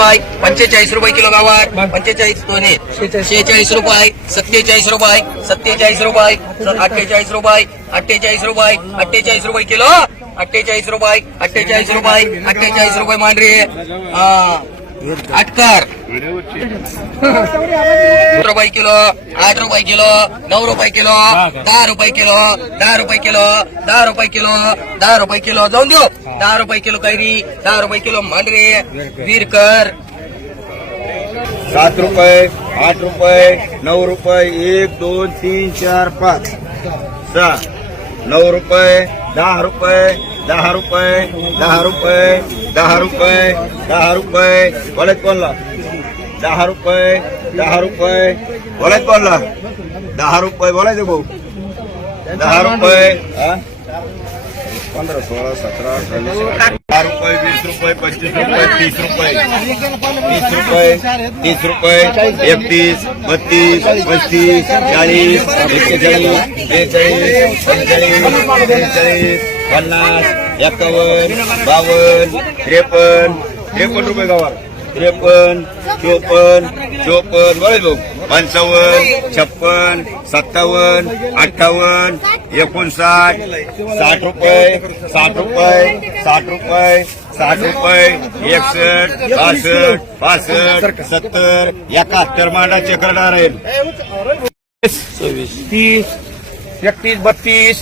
रुपये पंचेचाळीस रुपये किलो गावात पंचेचाळीस दोन्ही. शेहेचाळीस रुपये सत्तेचाळीस रुपये सत्तेचाळीस रुपये अठ्ठेचाळीस रुपये अठ्ठेचाळीस रुपये अठ्ठेचाळीस रुपये किलो अठ्ठेचाळीस रुपये अठ्ठेचाळीस रुपये अठ्ठेचाळीस रुपये मांडरी. अटकर रुपये किलो आठ रुपये किलो नऊ रुपये किलो दहा रुपये किलो दहा रुपये किलो दहा रुपये किलो दहा रुपये किलो. जाऊन देऊ. दहा रुपये किलो कैरी दहा रुपये किलो मांडरे वीरकर. सात रुपये आठ रुपये नऊ रुपये एक दोन तीन चार पाच. सहा. नऊ रुपये दहा रुपये दहा रुपये दहा रुपये दहा रुपये दहा रुपये. बोलायच कोणला? दहा रुपये दहा रुपये. बोलायच कोणला? दहा रुपये बोलायचं भाऊ. दहा रुपये पंधरा सोळा सतरा अठरा दहा रुपये वीस रुपये पंचवीस रुपये तीस रुपये. तीस रुपये तीस रुपये एकतीस बत्तीस पस्तीस चाळीस एक्केचाळीस बेचाळीस पंचेचाळीस पंचेचाळीस पन्नास एकावन्न बावन्न त्रेपन्न. त्रेपन्न रुपये गावात त्रेपन्न चोपन्न चोपन्न. बरेच भाऊ. पंचावन्न छप्पन सत्तावन्न अठ्ठावन्न एकोणसाठ साठ रुपये साठ रुपये साठ रुपये साठ रुपये एकसष्ट बासष्ट पासष्ट सत्तर एकाहत्तर मांडाचे करणार आहेत. तीस एकतीस बत्तीस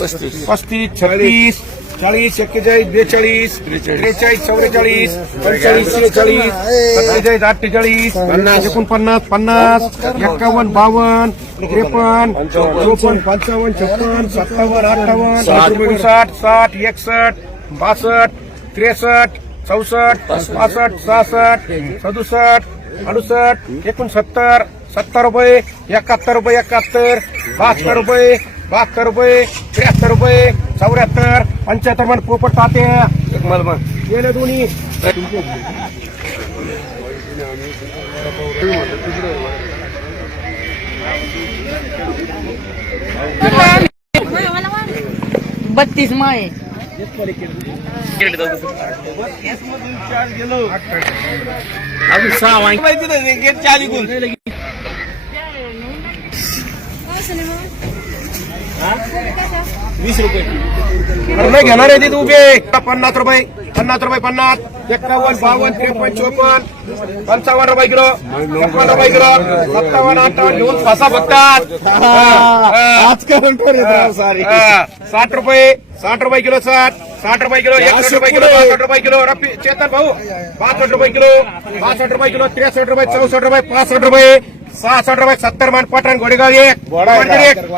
पस्तीस छत्तीस चाळीस एक्केचाळीस बेचाळीस त्रेचाळीस. चौवेचाळीस पंचेचाळीस शेहेचाळीस सत्तेचाळीस अठ्ठेचाळीस पन्नास. एकोणपन्नास पन्नास एक्कावन्न बावन्न त्रेपन्न चोपन्न पंचावन्न छप्पन सत्तावन्न अठ्ठावन्न एकोणसाठ साठ एकसष्ट बासष्ट त्रेसष्ट चौसष्ट पासष्ट सहासष्ट सदुसष्ट अडुसष्ट एकोणसत्तर सत्तर रुपये एकाहत्तर रुपये एकाहत्तर बहात्तर रुपये बहात्तर रुपये त्र्याहत्तर रुपये चौऱ्याहत्तर पंच्याहत्तर मन पोपट ताते गेले दोन्ही. बत्तीस माय नाही घेणार आहे तिथे उभे पन्नास रुपये पन्नास रुपये पन्नास. एक्कावन्न बावन्न त्रेपन्न चोपन्न. पंचावन्न रुपये किलो. छप्पन्न रुपये किलो. सत्तावन्न अठ्ठावन्न घेऊन फसा बघतात आज काय साठ रुपये साठ रुपये किलो साठ साठ रुपये किलो एकसष्ट रुपये किलो बासष्ट रुपये किलो. रफी चेतन भाऊ बासष्ट रुपये किलो बासष्ट रुपये किलो त्रेसष्ट रुपये चौसष्ट रुपये पासष्ट रुपये. सहासष्ट रुपये सत्तर मान पठाण घोडेगाव एक.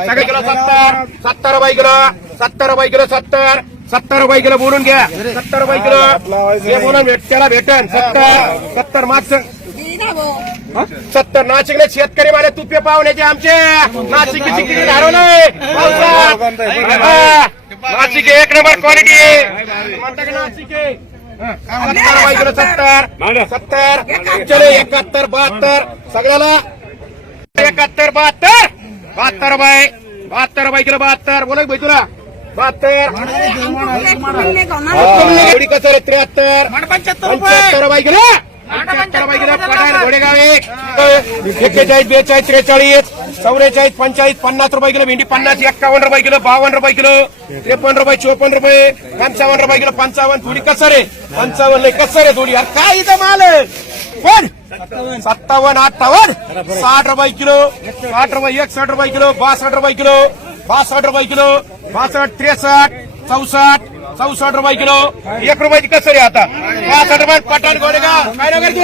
सगळे किलो सत्तर. सत्तर. रुपये किलो सत्तर रुपये किलो सत्तर. सत्तर रुपये किलो बोलून घ्या. सत्तर रुपये किलो. हे बोलून भेट त्याला भेटन. सत्तर. सत्तर मागचं? सत्तर. नाशिकले शेतकरी मला तुपे पाहुण्याचे आमचे. नाशिक किती हरवलंय नाशिक एक नंबर क्वालिटी नाशिक? सत्तर सत्तर. सत्तर. चलो एकाहत्तर बहात्तर. सगळ्याला एकाहत्तर बहात्तर! बहात्तर रुपये बहात्तर रुपये किलो बहात्तर! बोला भाई तुला. बहात्तर. कसं त्र्याहत्तर. पंच्याहत्तर रुपये किलो पंच्याहत्तर रुपये किलो पठाण घोडेगाव एक. एक्केचाळीस बेचाळीस त्रेचाळीस चौवेचाळीस पंचाळीस पन्नास रुपये किलो भेंडी पन्नास एक्कावन्न रुपये किलो बावन्न रुपये किलो त्रेपन्न रुपये चोपन्न रुपये पंचावन्न रुपये किलो पंचावन्न थोडी कसं रे पंचावन्न कसं रे थोडी. अरे काय इथं माल आहे? कोण सत्तावन्न अठ्ठावन्न साठ रुपये किलो साठ रुपये एकसष्ट रुपये किलो बासष्ट रुपये किलो बासष्ट रुपये किलो बासष्ट त्रेसष्ट चौसष्ट चौसष्ट रुपये किलो. एक रुपयाची कसं रे आता? पासष्ट रुपये पठाण गोरेगा काय नगर तू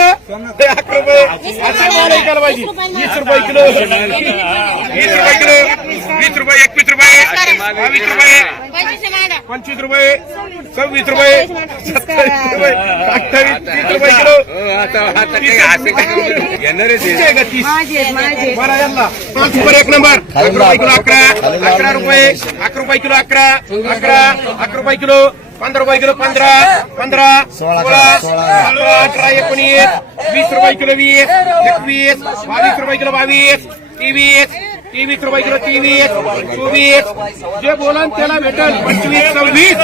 एक रुपये. असं ऐकायला पाहिजे. वीस रुपये किलो. वीस रुपये किलो. वीस रुपये एकवीस रुपये. बावीस रुपये. पंचवीस रुपये. सव्वीस रुपये. सत्तावीस रुपये. अठ्ठावीस तीस रुपये किलो. का बरं यांना. पाच रुपये एक नंबर. अकरा रुपये किलो अकरा. अकरा रुपये. अकरा रुपये किलो अकरा. अकरा अकरा रुपये किलो. पंधरा रुपये किलो पंधरा पंधरा सोळा अठरा अठरा एकोणीस वीस रुपये किलो वीस एकवीस बावीस रुपये किलो बावीस तेवीस तेवीस रुपये किलो तेवीस चोवीस. जे बोलान त्याला भेटेल पंचवीस सव्वीस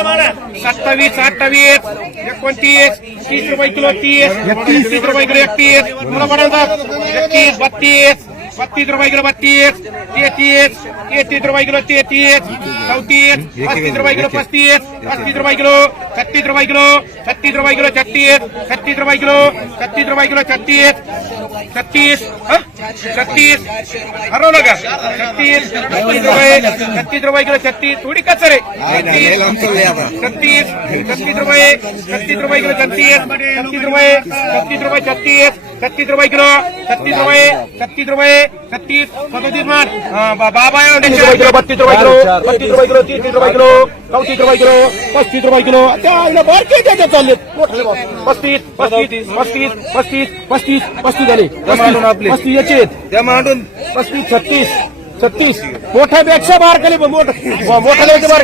सत्तावीस अठ्ठावीस एकोणतीस तीस रुपये किलो तीस तीस रुपये किलो एकतीस तुला म्हणाल एकतीस बत्तीस बत्तीस रुपये किलो बत्तीस तेहतीस तेहतीस रुपये किलो तेहतीस चौतीस पस्तीस रुपये किलो पस्तीस पस्तीस रुपये किलो छत्तीस रुपये किलो छत्तीस रुपये किलो छत्तीस छत्तीस रुपये किलो छत्तीस रुपये किलो छत्तीस छत्तीस हं? छत्तीस हरवलं का छत्तीस छत्तीस रुपये छत्तीस रुपये किलो छत्तीस थोडी कचर आहे छत्तीस छत्तीस रुपये छत्तीस रुपये किलो छत्तीस छत्तीस रुपये छत्तीस रुपये छत्तीस छत्तीस रुपये किलो छत्तीस रुपये छत्तीस रुपये छत्तीस सदोतीस मान बाबा बत्तीस रुपये किलो बत्तीस रुपये किलो बत्तीस रुपये किलो तीस रुपये किलो चौतीस रुपये किलो पस्तीस रुपये किलो. त्या त्याच्यात चालले. पस्तीस पस्तीस पस्तीस पस्तीस पस्तीस पस्तीस झाले. पस्तीस याचे. त्या मांडून पस्तीस छत्तीस छत्तीस. मोठ्यापेक्षा बार खाली मोठा. मोठा लेवलचे बार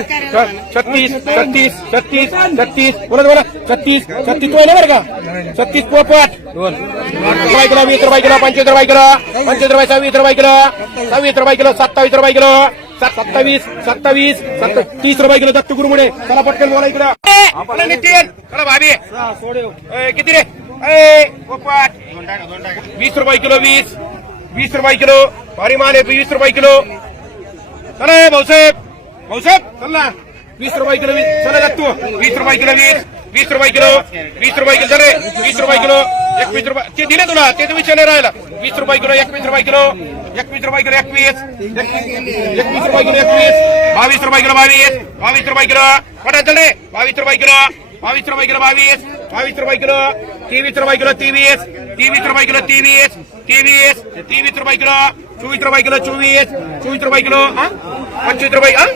छत्तीस छत्तीस छत्तीस छत्तीस. बोला बोला. छत्तीस छत्तीस तो बरं का? छत्तीस पोपट. रुपये किलो वीस रुपये किलो पंचवीस रुपये किलो पंचवीस रुपये सव्वीस रुपये किलो सव्वीस रुपये किलो सत्तावीस रुपये किलो सत- सत्तावीस सत्तावीस सत्त- तीस रुपये किलो दत्त गुरुमुळे चला पटकन बोला इकडं. नितीन. चला भाभी. किती रे? वीस रुपये किलो वीस वीस रुपये किलो भारी माल आहे वीस रुपये किलो चला भाऊसाहेब. भाऊसाहेब चल ना. वीस रुपये किलो वीस. चला जात तू वीस रुपये किलो वीस. वीस रुपये किलो वीस रुपये किलो रे वीस रुपये किलो एकवीस रुपये ते दिले तुला ते तर विषय नाही राहिला वीस रुपये किलो एकवीस रुपये किलो एकवीस रुपये किलो एकवीस एकवीस रुपये किलो एकवीस बावीस रुपये किलो बावीस बावीस रुपये किलो पटा चल रे बावीस रुपये किलो बावीस रुपये किलो बावीस बावीस रुपये किलो तेवीस रुपये किलो तेवीस तेवीस रुपये किलो तेवीस तेवीस तेवीस रुपये किलो चोवीस रुपये किलो चोवीस चोवीस रुपये किलो पंचवीस रुपये हा?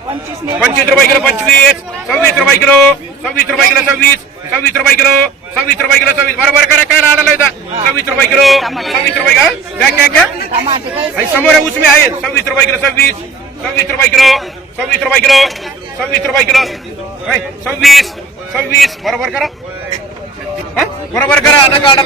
पंचवीस रुपये किलो पंचवीस सव्वीस रुपये किलो सव्वीस रुपये किलो सव्वीस सव्वीस रुपये किलो सव्वीस रुपये किलो सव्वीस बरोबर करा काय आला होता सव्वीस रुपये किलो सव्वीस रुपये का क्या क्या समोर उसमे आहे सव्वीस रुपये किलो सव्वीस सव्वीस रुपये किलो सव्वीस रुपये किलो सव्वीस रुपये किलो सव्वीस सव्वीस बरोबर करा हा? बरोबर करा आता काढा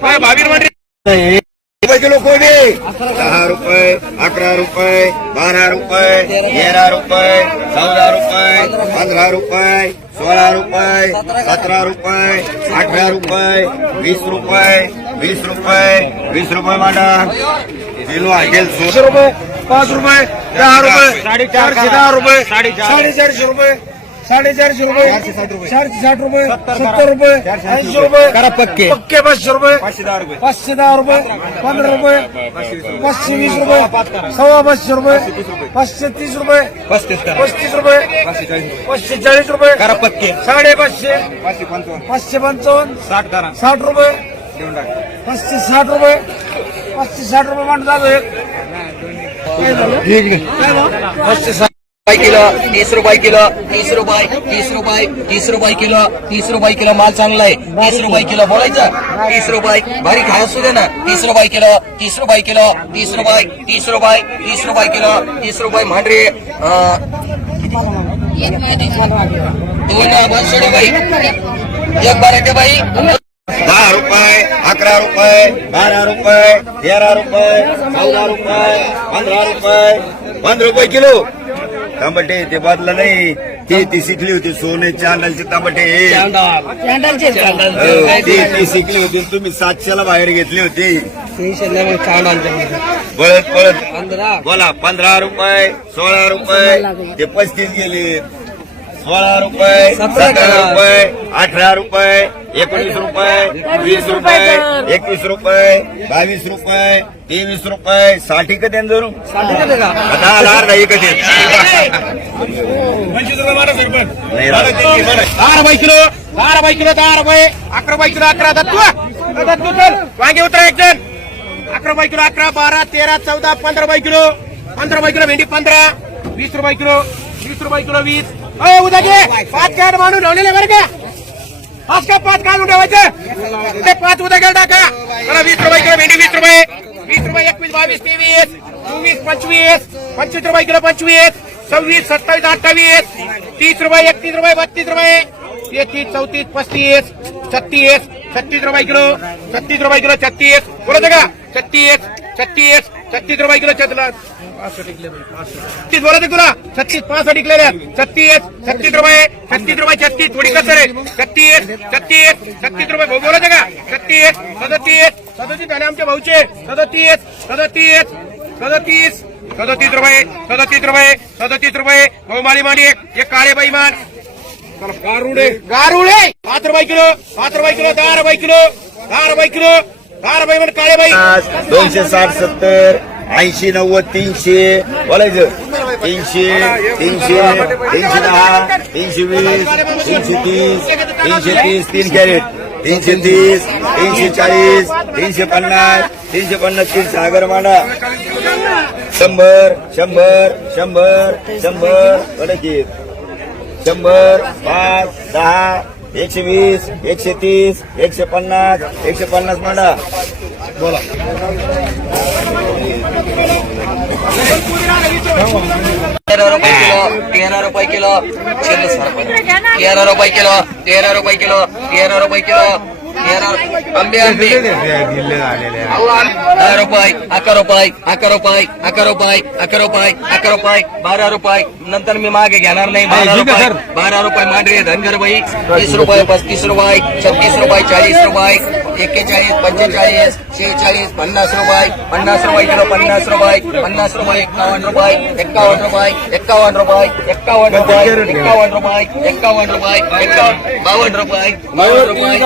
भावी म्हणजे रुपये किलो कोबी दहा रुपये अकरा रुपये बारा रुपये तेरा रुपये चौदा रुपये पंधरा रुपये सोळा रुपये सतरा रुपये अठरा रुपये वीस रुपये वीस रुपये वीस रुपये मांडा किलो हॉटेल सोळाशे रुपये पाच रुपये दहा रुपये साडेचारशे दहा रुपये साडेचारशे रुपये साडेचारशे रुपये चारशे साठ रुपये. सत्तर रुपये ऐंशी रुपये. करा पक्के. पक्के पाचशे रुपये पाचशे दहा रुपये. पंधरा रुपये पाचशे वीस रुपये सव्वा पाचशे रुपये पाचशे तीस रुपये पस्तीस रुपये पाचशे चाळीस रुपये. करा पक्के. साडे पाचशे पाचशे पंचावन्न. साठ साठ रुपये पाचशे साठ रुपये पाचशे साठ रुपये झालं? पाचशे साठ रुपये किलो तीस रुपये किलो तीस रुपये तीस रुपये तीस रुपये किलो तीस रुपये किलो माल चांगला आहे. तीस रुपये किलो बोलायचं. तीस रुपये भारी खाय असू दे ना. तीस रुपये किलो तीस रुपये किलो तीस रुपये तीस रुपये तीस रुपये किलो तीस रुपये मांडरे दोन बनसोडे बाई. एक बराटे बाई. दहा रुपये अकरा रुपये बारा रुपये तेरा रुपये चौदा रुपये पंधरा रुपये पंधरा रुपये किलो. टमाटे ते बदला नाही. ती ती शिकली होती सोने चांदलची टमाटे हो, ती ती शिकली होती तुम्ही सातशेला बाहेर घेतली होती. पळत पळत. बोला पंधरा रुपये सोळा रुपये. ते पस्तीस गेले. सोळा रुपये सतरा रुपये अठरा रुपये एकोणीस रुपये वीस रुपये एकवीस रुपये बावीस रुपये तेवीस रुपये. साठी का त्यांना जरू दहा हजार नाही का ते नाही राहत. दहा रुपये किलो दहा रुपये किलो दहा रुपये. अकरा रुपये किलो अकरा. दत्तू दत्तू चल. वांगे उतरा एक जण. अकरा रुपये किलो अकरा बारा तेरा चौदा पंधरा रुपये किलो. पंधरा रुपये किलो भेंडी पंधरा वीस रुपये किलो वीस रुपये किलो वीस. अय उद्या घे. पाच कार्ड माणून ठेवलेले बरं का? पाच का पाच काढून ठेवायचं ते पाच उद्या गेल टाका. मला वीस रुपये किलो भेंडी वीस रुपये. वीस रुपये एकवीस बावीस तेवीस चोवीस पंचवीस पंचवीस रुपये किलो पंचवीस सव्वीस सत्तावीस अठ्ठावीस तीस रुपये एकतीस रुपये बत्तीस रुपये तेहतीस चौतीस पस्तीस छत्तीस छत्तीस रुपये किलो छत्तीस रुपये किलो छत्तीस. बरोबर का? छत्तीस छत्तीस छत्तीस रुपये किलो छतला छत्तीस बोलायचं तुला. छत्तीस पासष्ट टिकलेल्या छत्तीस छत्तीस रुपये छत्तीस रुपये छत्तीस. थोडी कसर आहे छत्तीस छत्तीस छत्तीस रुपये भाऊ बोलायचं का? छत्तीस सदतीस सदतीस झाले आमच्या भाऊचे. सदतीस सदतीस सदतीस सदतीस रुपये सदतीस रुपये सदतीस रुपये भाऊ माली माली एक काळे बाई मान गारुडे. गारुडे. पाच रुपये किलो पाच रुपये किलो दहा रुपये किलो दहा रुपये किलो. दोनशे साठ सत्तर ऐंशी नव्वद तीनशे बोलायचं. तीनशे तीनशे तीनशे दहा तीनशे वीस तीनशे तीस तीनशे तीस तीन कॅरेट तीनशे तीस तीनशे चाळीस तीनशे पन्नास तीनशे पन्नास तीनशे सागर मांडा. शंभर शंभर शंभर शंभर की शंभर पाच दहा एकशे वीस एकशे तीस एकशे पन्नास एकशे पन्नास मांडा. तेरा रुपये किलो तेरा रुपये किलो रुपये तेरा रुपये किलो तेरा रुपये किलो तेरा रुपये किलो. आंबे. दहा रुपये अकरा रुपये अकरा रुपये अकरा रुपये अकरा रुपये अकरा रुपये बारा रुपये. नंतर मी मागे घेणार नाही बारा रुपये. बारा रुपये मांडरे धनगर बाई तीस रुपये पस्तीस रुपये छत्तीस रुपये चाळीस रुपये. एक्केचाळीस पंचेचाळीस शेहेचाळीस पन्नास रुपये पन्नास रुपये किलो पन्नास रुपये पन्नास रुपये एक्कावन्न रुपये एक्कावन्न रुपये एक्कावन्न रुपये एक्कावन्न रुपये एक्कावन्न रुपये एक्कावन्न रुपये एक्कावन्न बावन्न रुपये बावन्न रुपये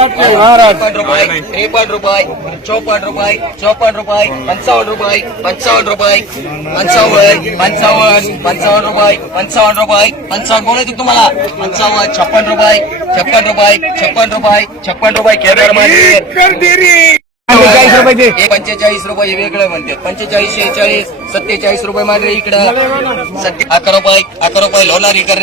त्रेपन्न रुपये त्रेपन्न रुपये चौपन्न रुपये चौपन्न रुपये पंचावन्न रुपये पंचावन्न रुपये पंचावन्न पंचावन्न पंचावन्न रुपये पंचावन्न रुपये पंचावन्न बोलायचं तुम्हाला? पंचावन्न छप्पन रुपये छप्पन रुपये छप्पन रुपये छप्पन रुपये केदार मांडे पंचेचाळीस रुपये दे. हे पंचेचाळीस रुपये वेगळं म्हणते. पंचेचाळीस शेहेचाळीस सत्तेचाळीस रुपये मांडरे इकडं. सत्ते अकरा रुपये अकरा रुपये लोणारी कर.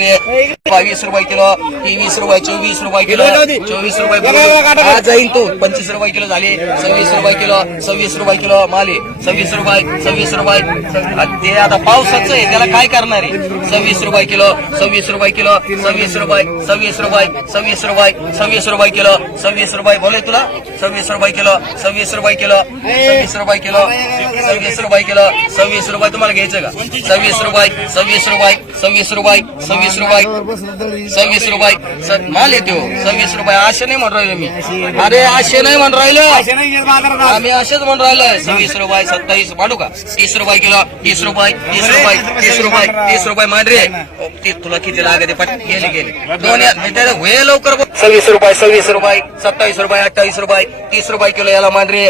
बावीस रुपये किलो तेवीस रुपये चोवीस रुपये किलो चोवीस रुपये जाईल तो. पंचवीस रुपये किलो झाले सव्वीस रुपये किलो सव्वीस रुपये किलो माले. सव्वीस रुपये सव्वीस रुपये. ते आता पावसाचं आहे त्याला काय करणार आहे? सव्वीस रुपये किलो सव्वीस रुपये किलो सव्वीस रुपये सव्वीस रुपये सव्वीस रुपये सव्वीस रुपये किलो सव्वीस रुपये बोले तुला? सव्वीस रुपये किलो सव्वीस रुपये किलो. सव्वीस रुपये किलो. सव्वीस रुपये किलो. सव्वीस रुपये तुम्हाला घ्यायचं का? सव्वीस रुपये सव्वीस रुपये सव्वीस रुपये सव्वीस रुपये सव्वीस रुपये. माल येतो. सव्वीस रुपये. असे नाही म्हणून राहिलो मी. अरे असे नाही म्हणून राहिलो. आम्ही असेच म्हणून राहिलोय सव्वीस रुपये सत्तावीस मांडू का? तीस रुपये किलो तीस रुपये तीस रुपये तीस रुपये तीस रुपये मांड रे ती तुला किती लागते? पट गेले गेले. दोन होय लवकर. सव्वीस रुपये सव्वीस रुपये सत्तावीस रुपये अठ्ठावीस रुपये तीस रुपये किलो याला मांड रे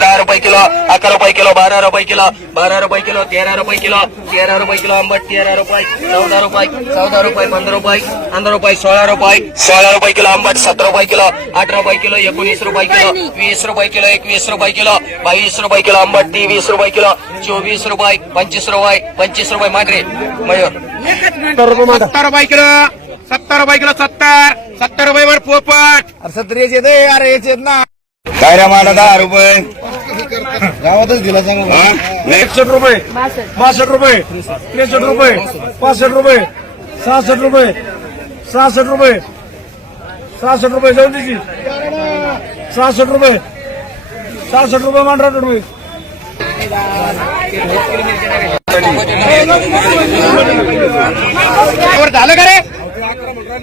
दहा रुपये किलो अकरा रुपये किलो बारा रुपये किलो बारा रुपये किलो तेरा रुपये किलो तेरा रुपये किलो आंबट तेरा रुपये चौदा रुपये चौदा रुपये पंधरा रुपये पंधरा रुपये सोळा रुपये सोळा रुपये किलो आंबट सतरा रुपये किलो अठरा रुपये किलो एकोणीस रुपये किलो वीस रुपये किलो एकवीस रुपये किलो बावीस रुपये किलो आंबट तेवीस रुपये किलो चोवीस रुपये पंचवीस रुपये पंचवीस रुपये मांडरे मयूर सत्तर रुपये किलो सत्तर रुपये किलो सत्तर सत्तर रुपये वर पोपट सत्तर अरे येत ना काय रे मांडा दहा रुपये? गावातच दिला सांगा. एकसष्ट रुपये. बासष्ट रुपये. त्रेसष्ट रुपये. पासष्ट रुपये. सहासष्ट रुपये. सहासष्ट रुपये. सहासष्ट रुपये जाऊन द्यायची सहासष्ट रुपये. सहासष्ट रुपये मांडरा रुपये झालं का रे?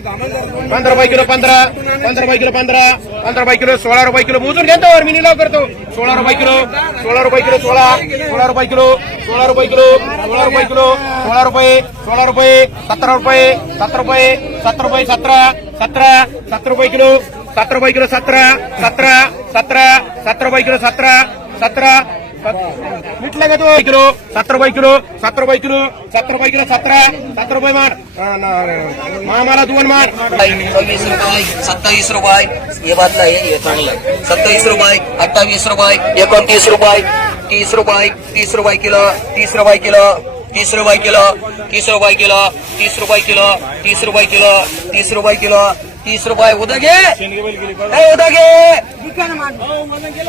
पंधरा रुपये किलो पंधरा पंधरा रुपये किलो पंधरा पंधरा रुपये किलो सोळा रुपये किलो. मोजून घेतो मी निलाव करतो. सोळा रुपये किलो सोळा रुपये किलो सोळा सोळा रुपये किलो सोळा रुपये किलो सोळा रुपये किलो सोळा रुपये सोळा रुपये सतरा रुपये सतरा रुपये सतरा रुपये सतरा सतरा सतरा रुपये किलो सतरा रुपये किलो सतरा सतरा सतरा सतरा रुपये किलो सतरा सतरा मिटला का तो किलो सतरा रुपये किलो सतरा रुपये किलो सतरा. रुपये किलो सतरा सात रुपये मार हा, ना, मा दोन मार. सव्वीस रुपये सत्तावीस रुपये. हे बातला आहे हे चांगलं सत्तावीस रुपये अठ्ठावीस रुपये एकोणतीस रुपये. तीस रुपये तीस रुपये किलो तीस रुपये किलो तीस रुपये किलो तीस रुपये किलो तीस रुपये किलो तीस रुपये किलो तीस रुपये किलो तीस रुपये उद्या घे ए, उद्या घे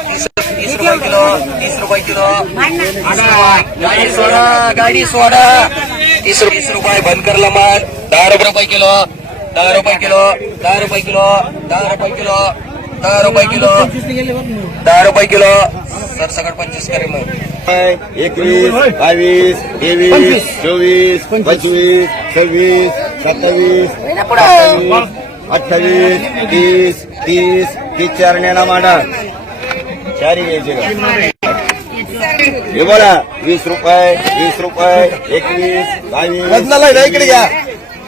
तीस तीस रुपये किलो तीस रुपये किलो. गाडी सोडा गाडी सोडा. तीस तीस रुपये बंद करला माल दहा रुपये किलो दहा रुपये किलो दहा रुपये किलो दहा रुपये किलो दहा रुपये किलो दहा रुपये किलो. सर सगळं पंचवीस करेल मग. एकवीस बावीस तेवीस चोवीस पंचवीस. सव्वीस सत्तावीस अठ्ठावीस तीस तीस तीस चार नेना मांडा. चारी घ्यायचे का? हे बोला वीस रुपये वीस रुपये एकवीस बावीस इकडे घ्या.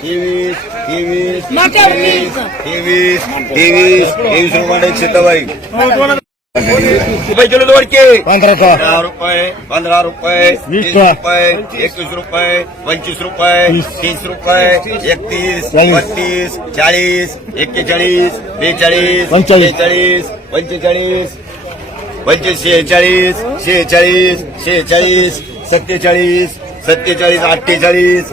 तेवीस तेवीस तेवीस तेवीस तेवीस तेवीस रुपये दवाई किलो पंधरा का दहा रुपये पंधरा रुपये वीस तीस का? रुपये एकवीस रुपये पंचवीस रुपये तीस रुपये एकतीस चाळीस. बत्तीस चाळीस एक्केचाळीस बेचाळीस पंचेचाळीस. बेचाळीस पंचेचाळीस पंचवीस शेहेचाळीस शेहेचाळीस शेहेचाळीस सत्तेचाळीस सत्तेचाळीस अठ्ठेचाळीस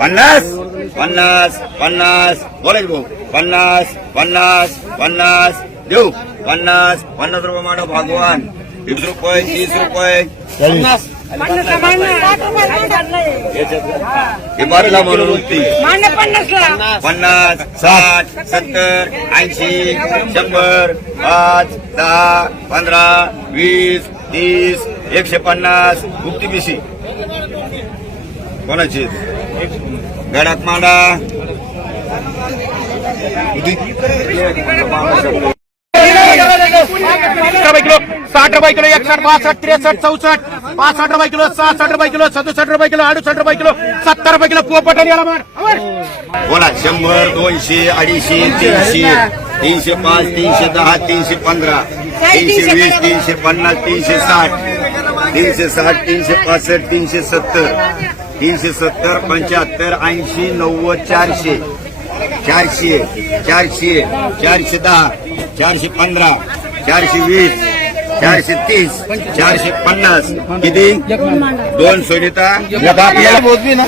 पन्नास पन्नास पन्नास बोलायच भाऊ पन्नास पन्नास पन्नास देऊ. पन्नास. पन्नास रुपये माडो भगवान. वीस रुपये तीस रुपये. म्हणून होती पन्नास साठ सत्तर ऐंशी शंभर पाच दहा पंधरा वीस तीस एकशे पन्नास. मुक्ती बिशी कोणाची? गडात मांडा. रुपये किलो साठ रुपये किलो एकसठ बासष्ट त्रेसष्ट चौसष्ट पासष्ट रुपये किलो सहासष्ट रुपये किलो सदुसष्ट रुपये किलो अडुसष्ट रुपये किलो सत्तर रुपये किलो पोपट याला मार. बोला शंभर दोनशे अडीचशे तीनशे तीनशे पाच तीनशे दहा तीनशे पंधरा तीनशे वीस तीनशे पन्नास तीनशे साठ तीनशे साठ तीनशे पासष्ट तीनशे सत्तर तीनशे सत्तर पंच्याहत्तर ऐंशी नव्वद चारशे चारशे चारशे चारशे दहा चारशे पंधरा चारशे वीस चारशे तीस चारशे पन्नास. किती? दोन सोनिता. मोजवी ना.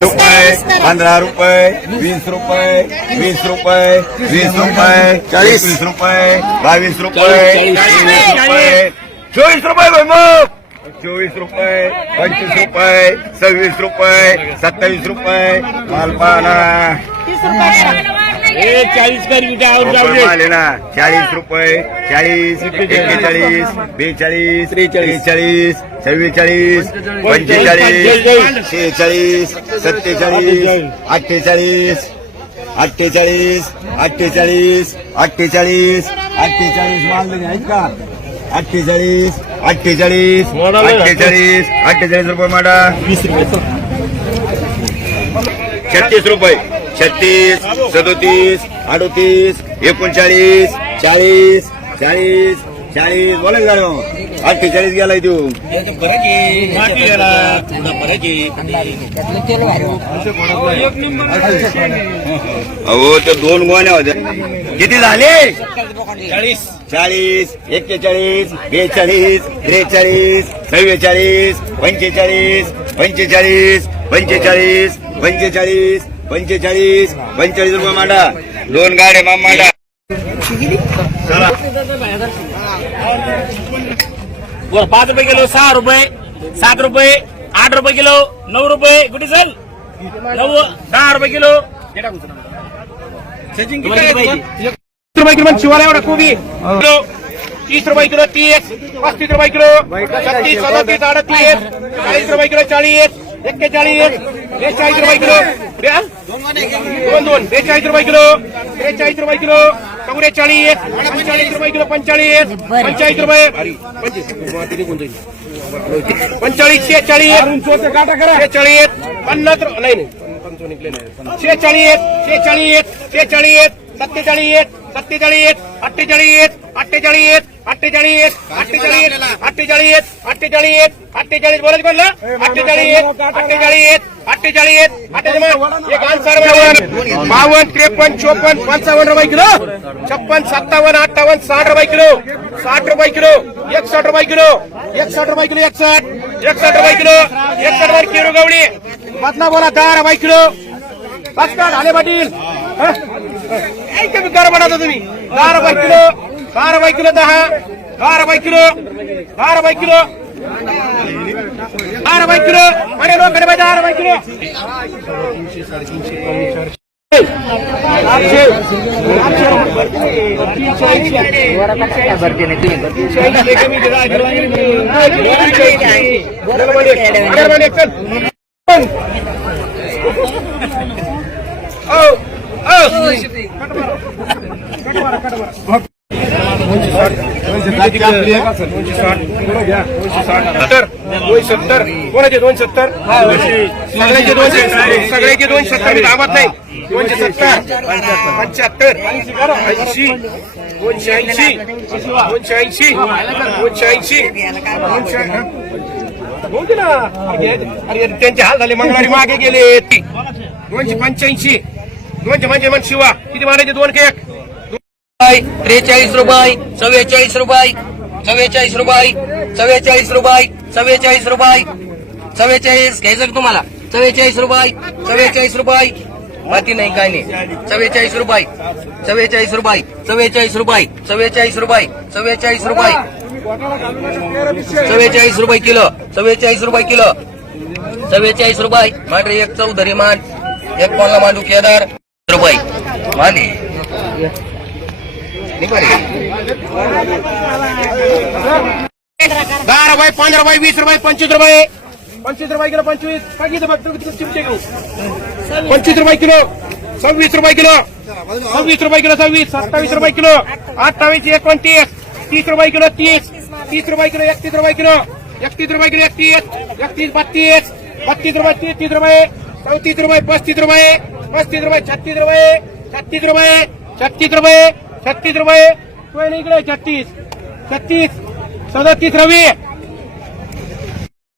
रुपये पंधरा रुपये वीस रुपये वीस रुपये वीस रुपये चाळीस वीस रुपये बावीस रुपये वीस रुपये. चोवीस रुपये मग चोवीस रुपये पंचवीस रुपये सव्वीस रुपये सत्तावीस रुपये. मालपाना आले ना चाळीस रुपये चाळीस एक्केचाळीस बेचाळीस त्रेचाळीस चव्वेचाळीस पंचेचाळीस. शेहेचाळीस सत्तेचाळीस अठ्ठेचाळीस अठ्ठेचाळीस अठ्ठेचाळीस अठ्ठेचाळीस अठ्ठेचाळीस मानले आहेत का? अठ्ठेचाळीस अठ्ठेचाळीस अठ्ठेचाळीस अठ्ठेचाळीस रुपये माडा. वीस रुपये. छत्तीस रुपये. छत्तीस सदोतीस अडोतीस एकोणचाळीस चाळीस चाळीस चाळीस. बोला गाडो अठ्ठेचाळीस गेलाय तू. अहो ते दोन गोण्या होत्या. किती झाले? चाळीस. चाळीस एक्केचाळीस बेचाळीस त्रेचाळीस चव्वेचाळीस पंचेचाळीस पंचेचाळीस पंचेचाळीस पंचेचाळीस. पंचेचाळीस पंचेचाळीस रुपये मांडा. दोन गाड्या माम मांडा. वर पाच रुपये किलो सहा रुपये सात रुपये आठ रुपये किलो नऊ रुपये. कुठे चल. नऊ दहा रुपये किलो. रुपये किलो शिवाला एवढा कोबी. तीस रुपये किलो तीस. पस्तीस रुपये किलो. छत्तीस सदतीस अडतीस चाळीस रुपये किलो चाळीस. एक्केचाळीस बेचाळीस रुपये किलो. बे- दोन दोन. बेचाळीस रुपये किलो. त्रेचाळीस रुपये किलो. चौवेचाळीस पंचेचाळीस रुपये किलो पंचाळीस पंचाळीस रुपये. पंचाळीस शेचाळीस शेचाळीस पन्नास नाही नाही. शेचाळीस शेचाळीस शेचाळीस सत्तेचाळीस. सत्तेचाळीस अठ्ठेचाळीस अठ्ठेचाळीस अठ्ठेचाळीस अठ्ठेचाळीस अठ्ठेचाळीस अठ्ठेचाळीस अठ्ठेचाळीस बोलायचं म्हणलं? अठ्ठेचाळीस अठ्ठेचाळीस अठ्ठेचाळीस अठ्ठेचाळीस बावन्न बावन्न त्रेपन्न चोपन्न पंचावन्न रुपये किलो. छप्पन सत्तावन्न अठ्ठावन्न साठ रुपये किलो. साठ रुपये किलो. एकसठ रुपये किलो. एकसठ रुपये किलो एकसठ. एकसठ रुपये किलो. एकसठ रुपये किलो गवळी बदला बोला दहा रुपये किलो. बस झाले पाटील. कमी कर म्हणा तुम्ही दहा रुपये किलो दहा रुपये किलो दहा दहा रुपये किलो दहा रुपये किलो दहा रुपये किलो अरे लोक दहा रुपये किलो आठशे चल सत्तर दोनशे सत्तर कोणाचे दोनशे सत्तर सगळ्याचे दोन सगळ्याचे दोनशे सत्तर मी नाही दोनशे सत्तर पंच्याहत्तर ऐंशी दोनशे ऐंशी दोनशे ऐंशी दोनशे ऐंशी दोनशे ना अरे अरे त्यांचे हाल झाले मंगळवारी मागे गेले दोनशे पंच्याऐंशी दोनशे म्हणजे मन शिवा किती मारायचे दोन केक त्रेचाळीस रुपये चव्वेचाळीस रुपये चव्वेचाळीस रुपये चव्वेचाळीस रुपये चव्वेचाळीस रुपये चव्वेचाळीस घ्यायचं का तुम्हाला चव्वेचाळीस रुपये चव्वेचाळीस रुपये माती नाही काय नाही चव्वेचाळीस रुपये चव्वेचाळीस रुपये चव्वेचाळीस रुपये चव्वेचाळीस रुपये चव्वेचाळीस रुपये चव्वेचाळीस रुपये किलो चव्वेचाळीस रुपये किलो चव्वेचाळीस रुपये मांडरे एक चौधरी मान एक कोणला मांडू केदार रुपये माने. दहा रुपये पंधरा रुपये वीस रुपये पंचवीस रुपये. पंचवीस रुपये किलो पंचवीस. सांगितलं बघ तू घेऊ? पंचवीस रुपये किलो सव्वीस रुपये किलो. सव्वीस रुपये किलो सव्वीस. सत्तावीस रुपये किलो. अठ्ठावीस एकोणतीस. तीस रुपये किलो तीस. तीस रुपये किलो एकतीस रुपये किलो. एकतीस रुपये किलो एकतीस. एकतीस बत्तीस. बत्तीस रुपये तीस तीस रुपये. चौतीस रुपये पस्तीस रुपये. पस्तीस रुपये छत्तीस रुपये छत्तीस रुपये छत्तीस रुपये छत्तीस रुपये. कोण इकडे छत्तीस. छत्तीस. सदतीस रवी.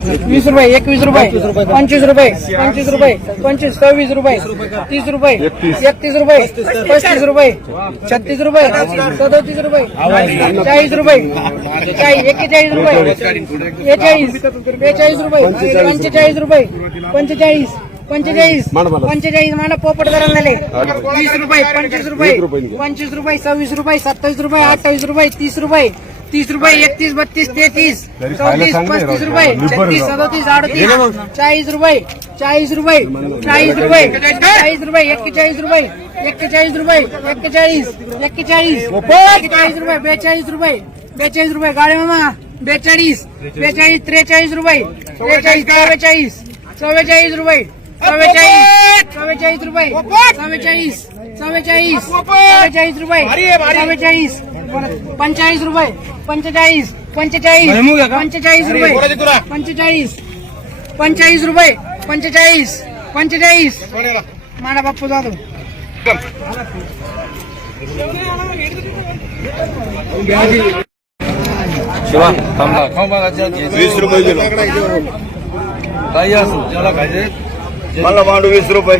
वीस रुपये एकवीस रुपये पंचवीस रुपये पंचवीस रुपये पंचवीस सव्वीस रुपये तीस रुपये एकतीस रुपये पस्तीस रुपये छत्तीस रुपये सदोतीस रुपये चाळीस रुपये चाळीस एक्केचाळीस रुपये बेचाळीस बेचाळीस रुपये पंचेचाळीस रुपये पंचेचाळीस पंचेचाळीस. पंचेचाळीस मला पोपट करायला झाले. वीस रुपये पंचवीस रुपये. पंचवीस रुपये सव्वीस रुपये सत्तावीस रुपये अठ्ठावीस रुपये तीस रुपये. तीस रुपये एकतीस बत्तीस तेहतीस. चौतीस पस्तीस रुपये. छत्तीस सदोतीस अडतीस. चाळीस रुपये. चाळीस रुपये. चाळीस रुपये. चाळीस रुपये. एक्केचाळीस रुपये. एक्केचाळीस रुपये. एक्केचाळीस. एक्केचाळीस. एक्केचाळीस रुपये. बेचाळीस रुपये. बेचाळीस रुपये. गाडी मामा. बेचाळीस. बेचाळीस त्रेचाळीस रुपये. त्रेचाळीस चव्वेचाळीस चव्वेचाळीस रुपये. चव्वेचाळीस. चव्वेचाळीस. रुपये. चव्वेचाळीस. चव्वेचाळीस. चव्वेचाळीस रुपये. चव्वेचाळीस. पंचेचाळीस रुपये. पंचेचाळीस. पंचेचाळीस. पंचेचाळीस रुपये. पंचेचाळीस. पंचेचाळीस रुपये. पंचेचाळीस. पंचेचाळीस. माडा बाप्पू जाधव. वीस रुपये किलो. काही असो ज्याला खायचे मला मांडू वीस रुपये.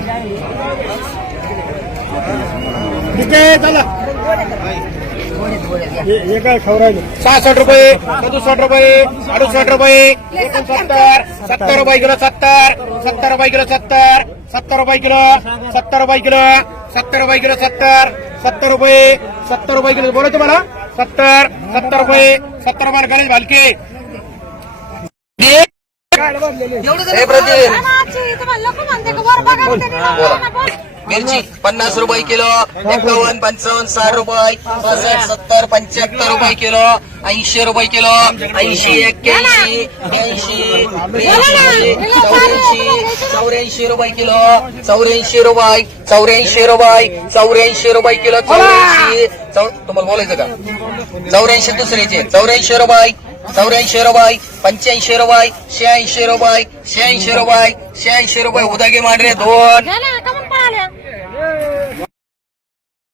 सहासष्ट रुपये सदुसष्ट रुपये अडुसष्ट रुपये एकोणसत्तर सत्तर रुपये किलो सत्तर सत्तर रुपये किलो सत्तर सत्तर रुपये किलो सत्तर रुपये किलो सत्तर रुपये किलो सत्तर सत्तर रुपये सत्तर रुपये किलो. बोलायचं मला सत्तर सत्तर रुपये सत्तर रुपये. गणेश भालके हे. प्रदीप मिरची पन्नास रुपये किलो. एकावन्न पंचावन्न साठ रुपये. पासष्ट सत्तर पंच्याहत्तर रुपये किलो. ऐंशी रुपये किलो. ऐंशी एक्क्याऐंशी ब्याऐंशी त्र्याऐंशी चौऱ्याऐंशी चौऱ्याऐंशी रुपये किलो. चौऱ्याऐंशी रुपये चौऱ्याऐंशी रुपये चौऱ्याऐंशी रुपये किलो. चौऱ्याऐंशी चौ तुम्हाला बोलायचं का? चौऱ्याऐंशी दुसऱ्याचे. चौऱ्याऐंशी रुपये. चौऱ्याऐंशी रुपये पंच्याऐंशी रुपये शहाऐंशी रुपये शहाऐंशी रुपये शहाऐंशी रुपये. उदागे मांडरे दोन.